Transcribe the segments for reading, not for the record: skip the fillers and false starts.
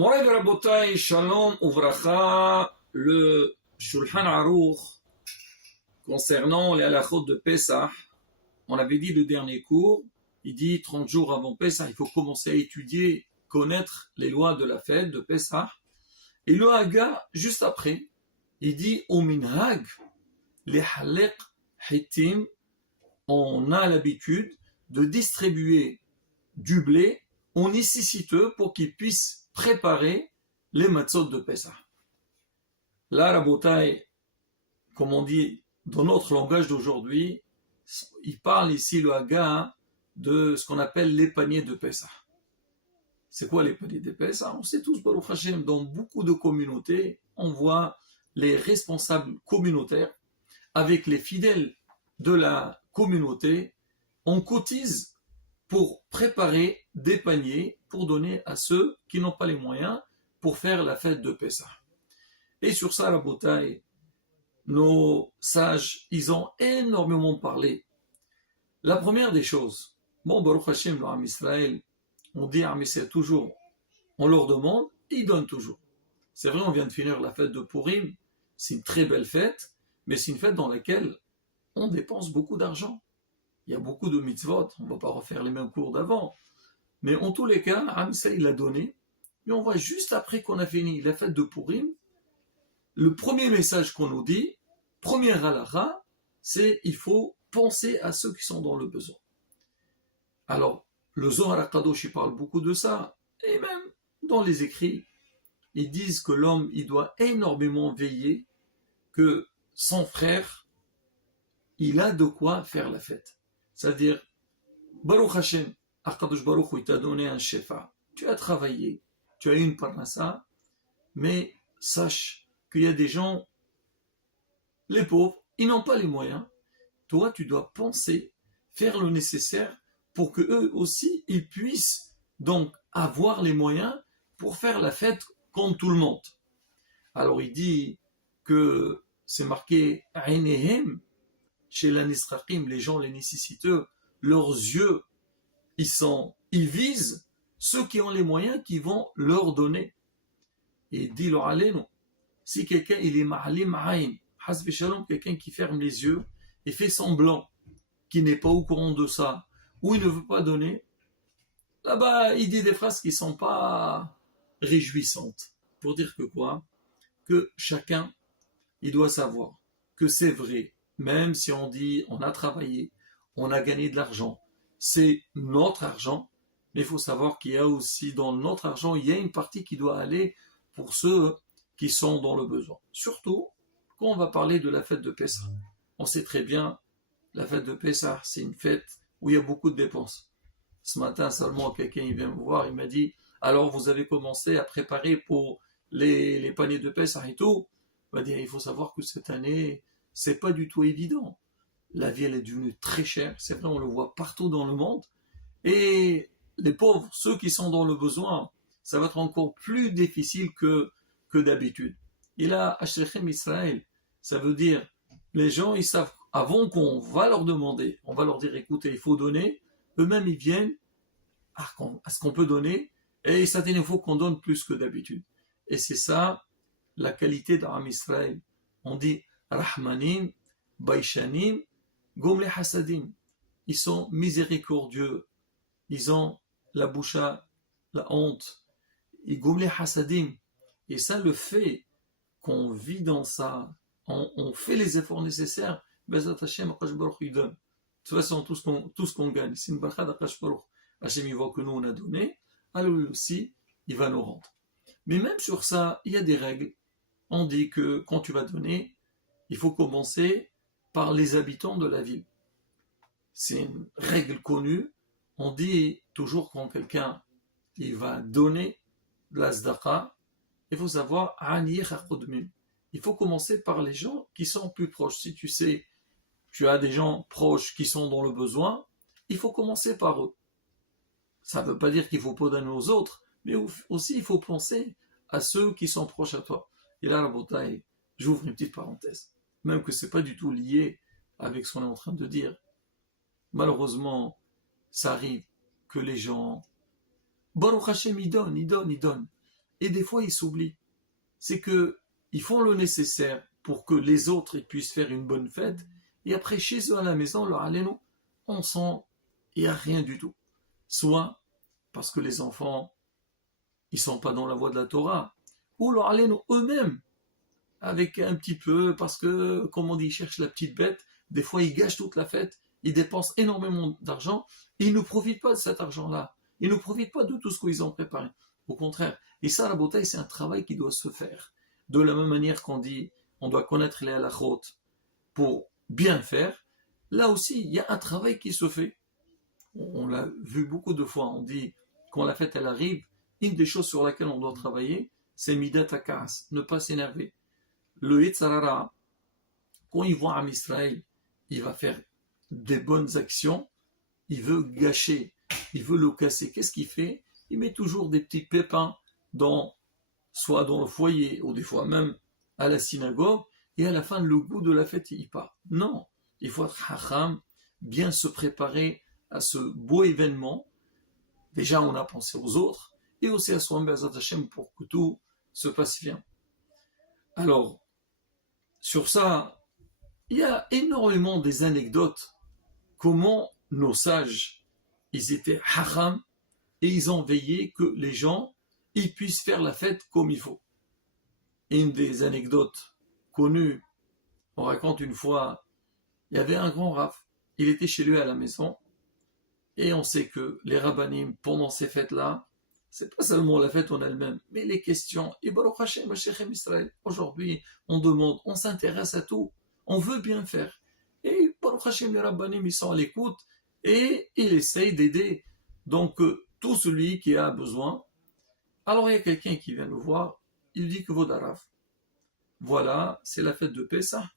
Moray Rabotai, Shalom Uvracha, le Shulchan Aruch, concernant les halachot de Pesach, on avait dit le dernier cours, il dit 30 jours avant Pesach, il faut commencer à étudier, connaître les lois de la fête de Pesach. Et le Haga, juste après, il dit au minhag, les halek hitim, on a l'habitude de distribuer du blé aux nécessiteux pour qu'ils puissent préparer les matzot de Pesach. Là, Rabotai, comme on dit dans notre langage d'aujourd'hui, il parle ici, le Haga, de ce qu'on appelle les paniers de Pesach. C'est quoi les paniers de Pesach? On sait tous, Baruch Hashem, dans beaucoup de communautés, on voit les responsables communautaires avec les fidèles de la communauté, on cotise pour préparer des paniers pour donner à ceux qui n'ont pas les moyens pour faire la fête de Pesach. Et sur ça, la bataille, nos sages, ils ont énormément parlé. La première des choses, bon, Baruch Hashem, le Ham Israël, on dit Ham Israël toujours, on leur demande, et ils donnent toujours. C'est vrai, on vient de finir la fête de Purim, c'est une très belle fête, mais c'est une fête dans laquelle on dépense beaucoup d'argent. Il y a beaucoup de mitzvot, on ne va pas refaire les mêmes cours d'avant. Mais en tous les cas, Ham Israël, il a donné, et on voit juste après qu'on a fini la fête de Purim, le premier message qu'on nous dit, première halakha, c'est il faut penser à ceux qui sont dans le besoin. Alors, le Zohar HaKadosh, il parle beaucoup de ça, et même dans les écrits, ils disent que l'homme, il doit énormément veiller que son frère, il a de quoi faire la fête. C'est-à-dire, Baruch Hashem, HaKadosh Baruch Hu, il t'a donné un shefa, tu as travaillé, tu as eu une parnassa, mais sache qu'il y a des gens, les pauvres, ils n'ont pas les moyens. Toi, tu dois penser, faire le nécessaire pour que eux aussi, ils puissent donc avoir les moyens pour faire la fête comme tout le monde. Alors il dit que c'est marqué Ainehem chez l'anisraqim, les gens, les nécessiteux, leurs yeux, ils visent ceux qui ont les moyens qui vont leur donner. Et il dit leur aleno, si quelqu'un il est ma'alim ayn, hasbi shalom, quelqu'un qui ferme les yeux et fait semblant qu'il n'est pas au courant de ça, ou il ne veut pas donner, là-bas il dit des phrases qui ne sont pas réjouissantes. Pour dire que quoi? Que chacun, il doit savoir que c'est vrai, même si on dit on a travaillé, on a gagné de l'argent, c'est notre argent, mais il faut savoir qu'il y a aussi dans notre argent, il y a une partie qui doit aller pour ceux qui sont dans le besoin. Surtout quand on va parler de la fête de Pessah. On sait très bien, la fête de Pessah, c'est une fête où il y a beaucoup de dépenses. Ce matin seulement, quelqu'un il vient me voir, il m'a dit, alors vous avez commencé à préparer pour les paniers de Pessah et tout. Il m'a dit, il faut savoir que cette année, c'est pas du tout évident. La vie, elle est devenue très chère. C'est vrai, on le voit partout dans le monde. Et les pauvres, ceux qui sont dans le besoin, ça va être encore plus difficile que d'habitude. Et là, Ashrechem Israël, ça veut dire, les gens, ils savent, avant qu'on va leur demander, on va leur dire, écoutez, il faut donner, eux-mêmes, ils viennent à ce qu'on peut donner, et ça il faut qu'on donne plus que d'habitude. Et c'est ça, la qualité d'Am Israël. On dit, Rahmanim, Baishanim, Gomle Hasadim. Ils sont miséricordieux, ils ont la boucha, la honte, et Gomle Hasadim. Et ça, le fait qu'on vit dans ça, on fait les efforts nécessaires, Bezat Hashem, Akash Baruch il donne. De toute façon, tout ce qu'on gagne, c'est une bracha d'Akash Baruch. Hashem, il voit que nous, on a donné, alors lui aussi, il va nous rendre. Mais même sur ça, il y a des règles. On dit que quand tu vas donner, il faut commencer par les habitants de la ville. C'est une règle connue. On dit toujours quand quelqu'un il va donner de la sdaqa, il faut savoir, il faut commencer par les gens qui sont plus proches. Si tu sais, tu as des gens proches qui sont dans le besoin, il faut commencer par eux. Ça ne veut pas dire qu'il ne faut pas donner aux autres, mais aussi il faut penser à ceux qui sont proches à toi. Et là, la bataille, j'ouvre une petite parenthèse, même que ce n'est pas du tout lié avec ce qu'on est en train de dire. Malheureusement, ça arrive que les gens, Baruch Hashem, ils donnent. et des fois ils s'oublient. C'est que ils font le nécessaire pour que les autres ils puissent faire une bonne fête, et après chez eux à la maison, leur allez-nous, on sent il n'y a rien du tout. Soit parce que les enfants ils sont pas dans la voie de la Torah, ou leur allez-nous eux-mêmes avec un petit peu, parce que, comme on dit, ils cherchent la petite bête, des fois ils gâchent toute la fête, ils dépensent énormément d'argent, et ils ne profitent pas de cet argent-là, ils ne profitent pas de tout ce qu'ils ont préparé, au contraire. Et ça, la beauté, c'est un travail qui doit se faire. De la même manière qu'on dit, on doit connaître les halachot pour bien faire, là aussi, il y a un travail qui se fait. On l'a vu beaucoup de fois, on dit, quand la fête elle arrive, une des choses sur laquelle on doit travailler, c'est midat hakas, ne pas s'énerver. Le Yetzarara, quand il voit Am Israël, il va faire des bonnes actions, il veut gâcher, il veut le casser. Qu'est-ce qu'il fait? Il met toujours des petits pépins soit dans le foyer, ou des fois même à la synagogue, et à la fin, le goût de la fête, il part. Non, il faut être hacham, bien se préparer à ce beau événement. Déjà, on a pensé aux autres, et aussi à soi-même, pour que tout se passe bien. Alors, sur ça, il y a énormément des anecdotes, comment nos sages, ils étaient haram, et ils ont veillé que les gens, ils puissent faire la fête comme il faut. Une des anecdotes connues, on raconte une fois, il y avait un grand rav, il était chez lui à la maison, et on sait que les rabbanim, pendant ces fêtes-là, c'est pas seulement la fête en elle-même, mais les questions, et Baruch Hashem, Israël, aujourd'hui, on demande, on s'intéresse à tout, on veut bien faire. Et Baruch Hashem, les rabbanim, ils sont à l'écoute, et ils essayent d'aider. Donc, tout celui qui a besoin. Alors, il y a quelqu'un qui vient nous voir, il dit que Vodarav, voilà, c'est la fête de Pessah,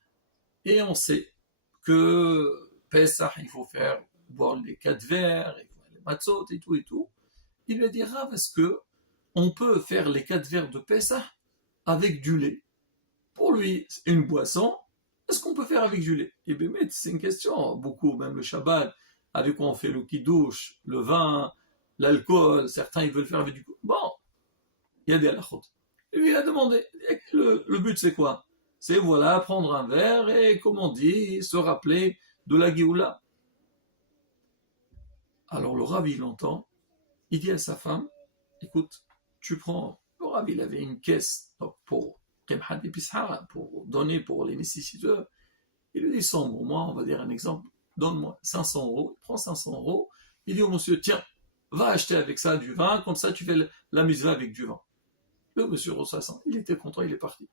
et on sait que Pessah, il faut boire les 4 verres, les matzot et tout et tout. Il lui a dit, Rav, est-ce que on peut faire les 4 verres de Pessah avec du lait? Pour lui, une boisson, est-ce qu'on peut faire avec du lait? Et bien, c'est une question. Beaucoup, même le Shabbat, avec quoi on fait le kiddush, le vin, l'alcool, certains ils veulent faire avec du... Bon, il y a des halachot. Et lui, il a demandé, le but c'est quoi? C'est voilà, prendre un verre et, comme on dit, se rappeler de la Géoula. Alors le Rav, il entend, il dit à sa femme, écoute, tu prends, le Rav, il avait une caisse donc pour donner pour les nécessiteux. Il lui dit 100 euros, moi, on va dire un exemple, donne-moi 500 euros, il prend 500 euros, il dit au monsieur, tiens, va acheter avec ça du vin, comme ça tu fais la mitzvah avec du vin. Le monsieur reçoit 100, il était content, il est parti.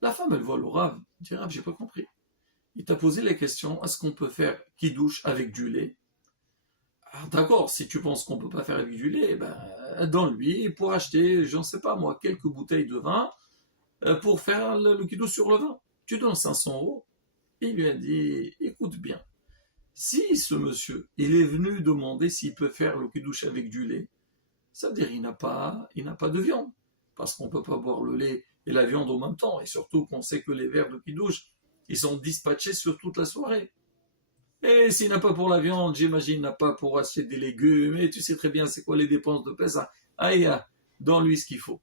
La femme, elle voit le Rav, elle dit, Rav, j'ai pas compris. Il t'a posé la question, est-ce qu'on peut faire kiddush avec du lait? Alors, d'accord, si tu penses qu'on peut pas faire avec du lait, ben, donne-lui pour acheter, j'en sais pas moi, quelques bouteilles de vin pour faire le kiddush sur le vin. Tu donnes 500 euros. Il lui a dit, écoute bien, si ce monsieur, il est venu demander s'il peut faire le kiddush avec du lait, ça veut dire qu'il n'a pas de viande, parce qu'on ne peut pas boire le lait et la viande en même temps, et surtout qu'on sait que les verres de kiddush, ils sont dispatchés sur toute la soirée. Et s'il n'a pas pour la viande, j'imagine, il n'a pas pour acheter des légumes, et tu sais très bien c'est quoi les dépenses de Pessah. Aïe, donne-lui ce qu'il faut.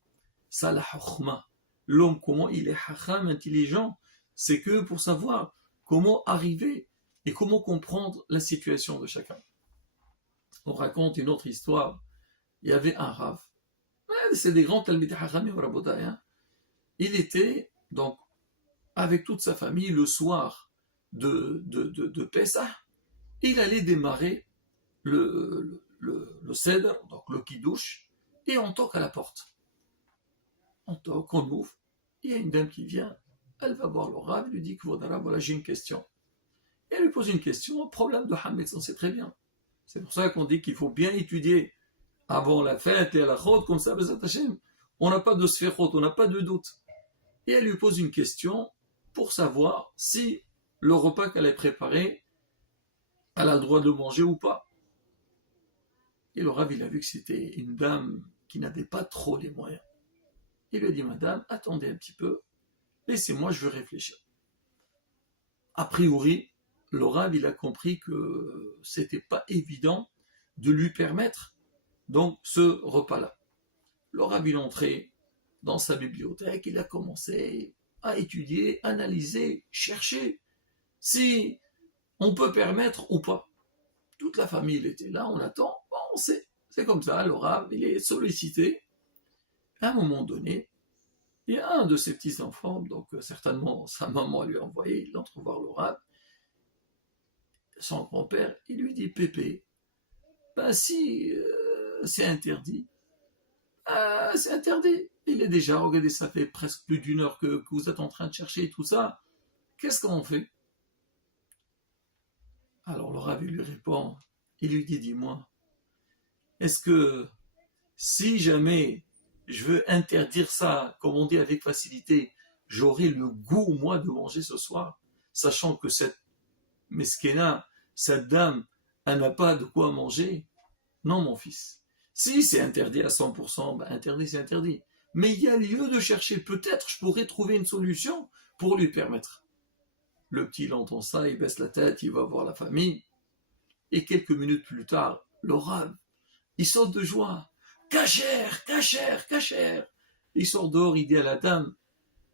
Ça, la chokhma. L'homme, comment il est hacham, intelligent, c'est que pour savoir comment arriver et comment comprendre la situation de chacun. On raconte une autre histoire. Il y avait un rav. C'est des grands talmidei hachamim rabotai. Il était donc avec toute sa famille le soir de Pessah. Il allait démarrer le seder, donc le kiddush, et on toque à la porte. On toque, on ouvre. Il y a une dame qui vient, elle va voir le rav, lui dit que voilà, j'ai une question. Et elle lui pose une question, problème de Hametz, on sait très bien. C'est pour ça qu'on dit qu'il faut bien étudier avant la fête et à la chôte, comme ça, on n'a pas de sphérot, on n'a pas de doute. Et elle lui pose une question pour savoir si le repas qu'elle a préparé, elle a le droit de le manger ou pas. Et le rav, il a vu que c'était une dame qui n'avait pas trop les moyens. Il lui a dit, madame, attendez un petit peu, laissez-moi, je vais réfléchir. A priori, le rav, il a compris que c'était pas évident de lui permettre donc ce repas-là. Le rav, il est entré dans sa bibliothèque, il a commencé à étudier, analyser, chercher si on peut permettre ou pas. Toute la famille il était là, on attend, bon, on sait. C'est comme ça, le Rav, il est sollicité. À un moment donné, il y a un de ses petits-enfants, donc certainement sa maman lui a envoyé, il entre voir le Rav. Son grand-père, il lui dit, Pépé, ben si c'est interdit, c'est interdit. Il est déjà, regardez, ça fait presque plus d'une heure que vous êtes en train de chercher tout ça. Qu'est-ce qu'on fait? Alors le Rav lui répond, il lui dit, dis-moi, est-ce que si jamais je veux interdire ça, comme on dit avec facilité, j'aurai le goût, moi, de manger ce soir, sachant que cette mesquena, cette dame, elle n'a pas de quoi manger? Non, mon fils. Si c'est interdit à 100%, ben interdit, c'est interdit. Mais il y a lieu de chercher. Peut-être je pourrais trouver une solution pour lui permettre. Le petit, il entend ça, il baisse la tête, il va voir la famille. Et quelques minutes plus tard, le Rav, il saute de joie. Cachère, cachère, cachère. Il sort dehors, il dit à la dame,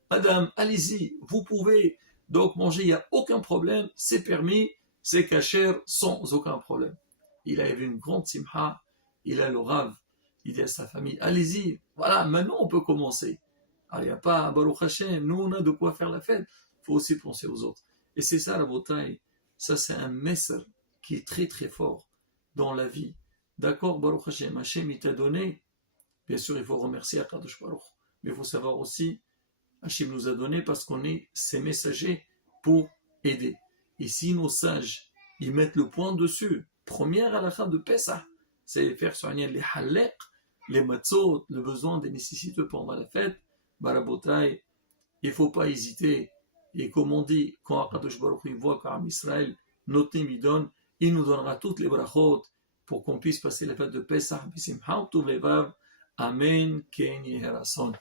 Madame, allez-y, vous pouvez donc manger, il n'y a aucun problème, c'est permis, c'est cachère sans aucun problème. Il a eu une grande simha, il a le Rav, il dit à sa famille, allez-y, voilà, maintenant on peut commencer. Alors il n'y a pas, Baruch Hashem, nous on a de quoi faire la fête, il faut aussi penser aux autres. Et c'est ça la beauté, ça c'est un messer qui est très très fort dans la vie. D'accord, Baruch Hashem, Hashem il t'a donné, bien sûr il faut remercier Akadosh Baruch, mais il faut savoir aussi, Hashem nous a donné parce qu'on est ses messagers pour aider. Et si nos sages, ils mettent le point dessus, première halakha de Pesach, c'est faire soigner les halek, les matzot, le besoin des nécessités pendant la fête, barabotai, il ne faut pas hésiter. Et comme on dit, quand Akadosh Baruch Hu voit qu'Am Israël, notim il donne, il nous donnera toutes les brachot pour qu'on puisse passer la fête de Pesach, bisimcha, tuv levav, amen, ken yeherason.